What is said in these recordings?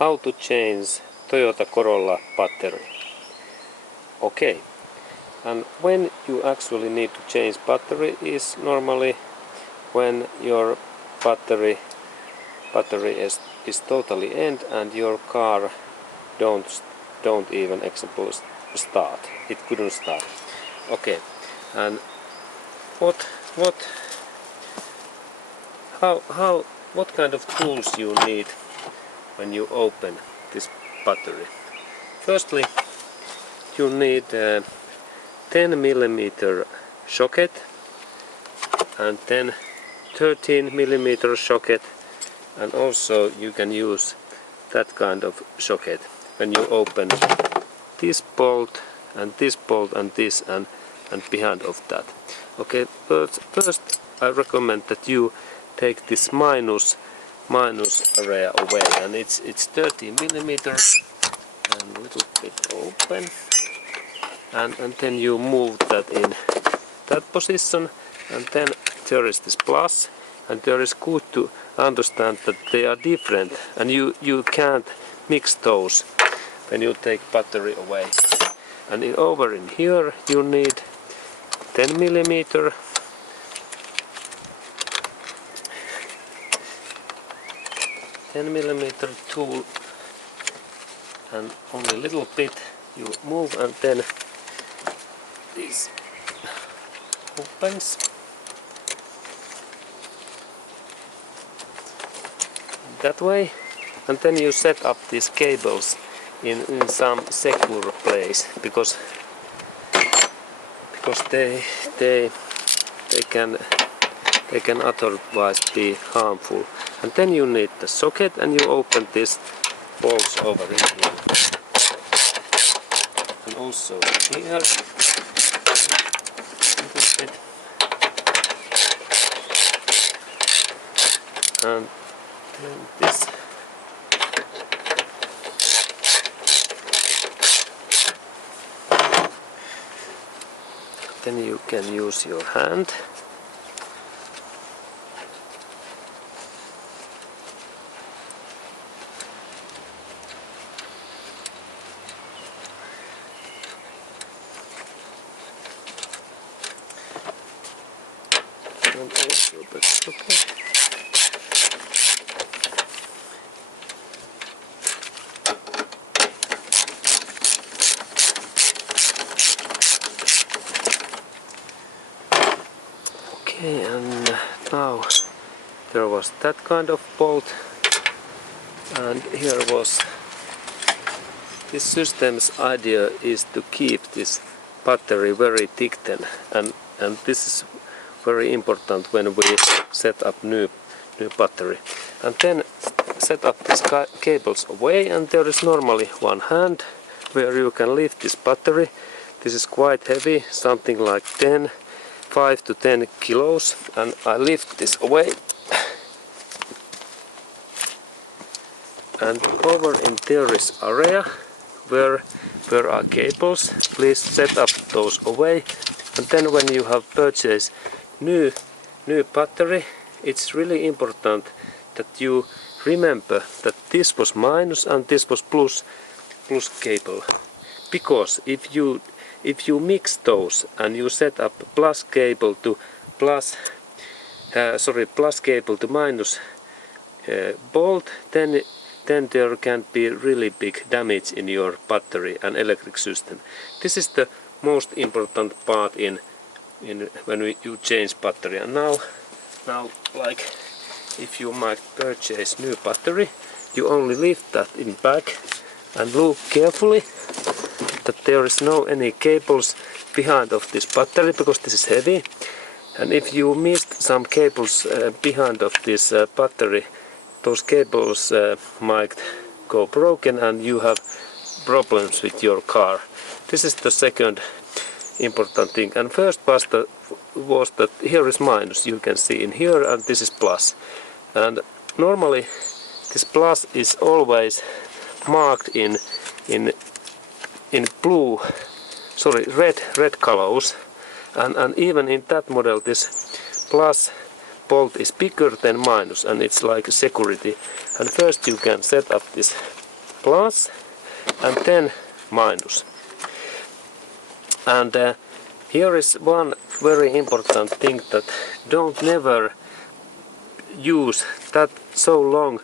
How to change Toyota Corolla battery. Okay, and when you actually need to change battery is normally when your battery is totally end and your car don't even example start. It couldn't start. Okay, and what kind of tools you need when you open this battery? Firstly, you need a 10mm socket and then 13mm socket, and also you can use that kind of socket when you open this bolt and this bolt and this and behind of that. Okay, first I recommend that you take this minus area away, and it's 30mm and a little bit open, and then you move that in that position, and then there is this plus, and there is good to understand that they are different and you can't mix those when you take battery away. And over in here you need 10mm tool, and only a little bit you move, and then this opens that way, and then you set up these cables in some secure place, because they can otherwise be harmful. And then you need the socket, and you open this bolts over in here, and also here a little bit, and then this. Then you can use your hand. And also the socket. Okay, and now there was that kind of bolt, and here was this system's idea is to keep this battery very thick then, and this is very important when we set up new battery. And then set up these cables away, and there is normally one hand where you can lift this battery. This is quite heavy, something like 5 to 10 kilos, and I lift this away, and over in there is area where are cables. Please set up those away, and then when you have purchased new battery, it's really important that you remember that this was minus and this was plus cable, because if you mix those and you set up plus cable to minus bolt, then there can be really big damage in your battery and electric system. This is the most important part in when you change battery. And now like if you might purchase new battery, you only lift that in back and look carefully that there is no any cables behind of this battery, because this is heavy, and if you missed some cables behind of this battery, those cables might go broken and you have problems with your car. This is the second important thing. And first was that here is minus, you can see in here, and this is plus, and normally this plus is always marked in red colors, and even in that model this plus bolt is bigger than minus, and it's like security. And first you can set up this plus and then minus. And here is one very important thing, that don't never use that so long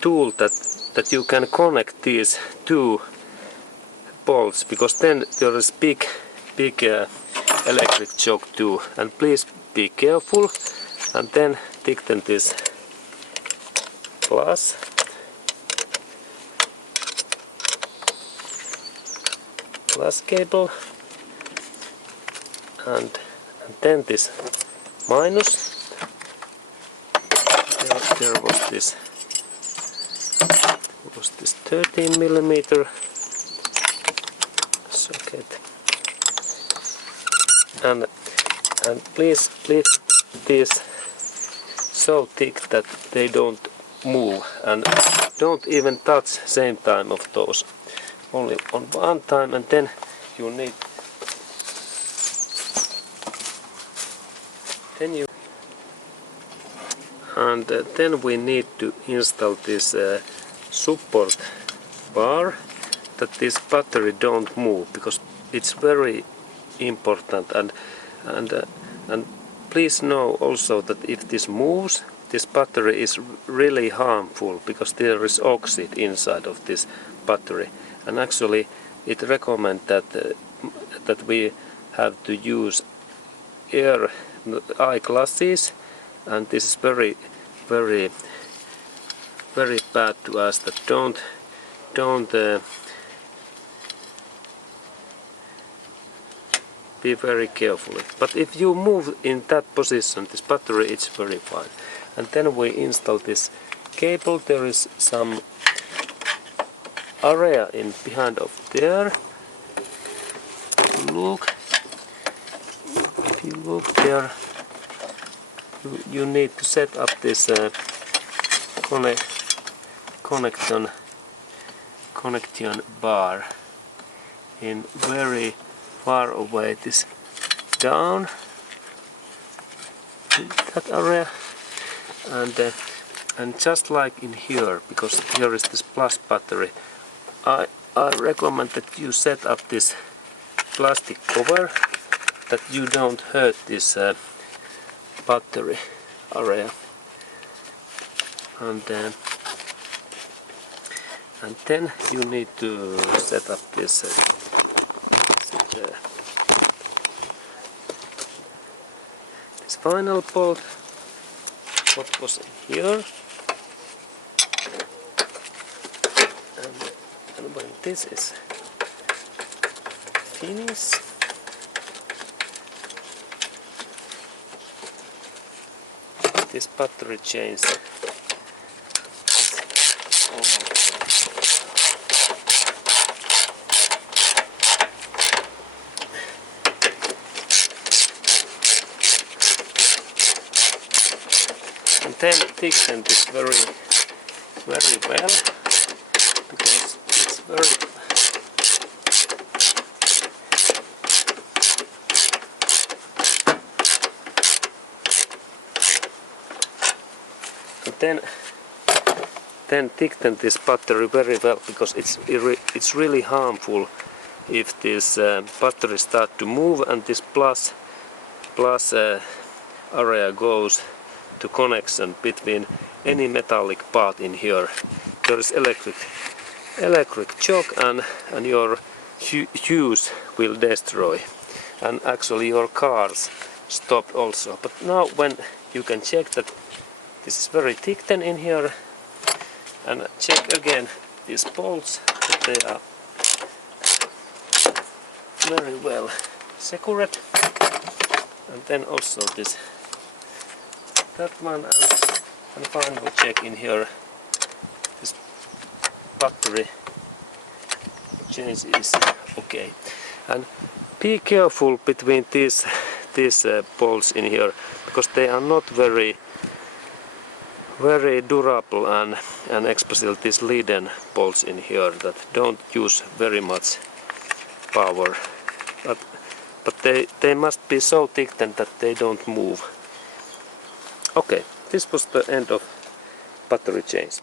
tool that you can connect these two bolts, because then there is big electric shock too. And please be careful, and then tighten this plus cable, and then this minus. There was this 13 millimeter socket, and please lift these so thick that they don't move, and don't even touch same time of those, only on one time, and then you need then we need to install this support bar, that this battery don't move, because it's very important. And please know also that if this moves, this battery is really harmful, because there is oxide inside of this battery, and actually it recommends that we have to use eyeglasses, and this is very bad to us, that don't be very carefully. But if you move in that position, this battery is very fine. And then we install this cable. There is some area in behind of there. If you look there, you need to set up this connection bar in very far away, this down in that area, and just like in here, because here is this plus battery, I recommend that you set up this plastic cover, that you don't hurt this battery area, and then you need to set up this this final bolt, what was in here, and when this is finished, this battery change and then thicken this very well, because it's very then thicken this battery very well, because it's really harmful if this battery start to move and this plus area goes to connection between any metallic part in here. There is electric shock, and your shoes will destroy, and actually your cars stopped also. But now when you can check that this is very thick then in here, and check again these bolts, that they are very well secured, and then also that one, and finally check in here this battery change is okay. And be careful between these bolts in here, because they are not very durable, and especially these leaden bolts in here that don't use very much power, but they must be so thick then that they don't move. Okay, this was the end of battery change.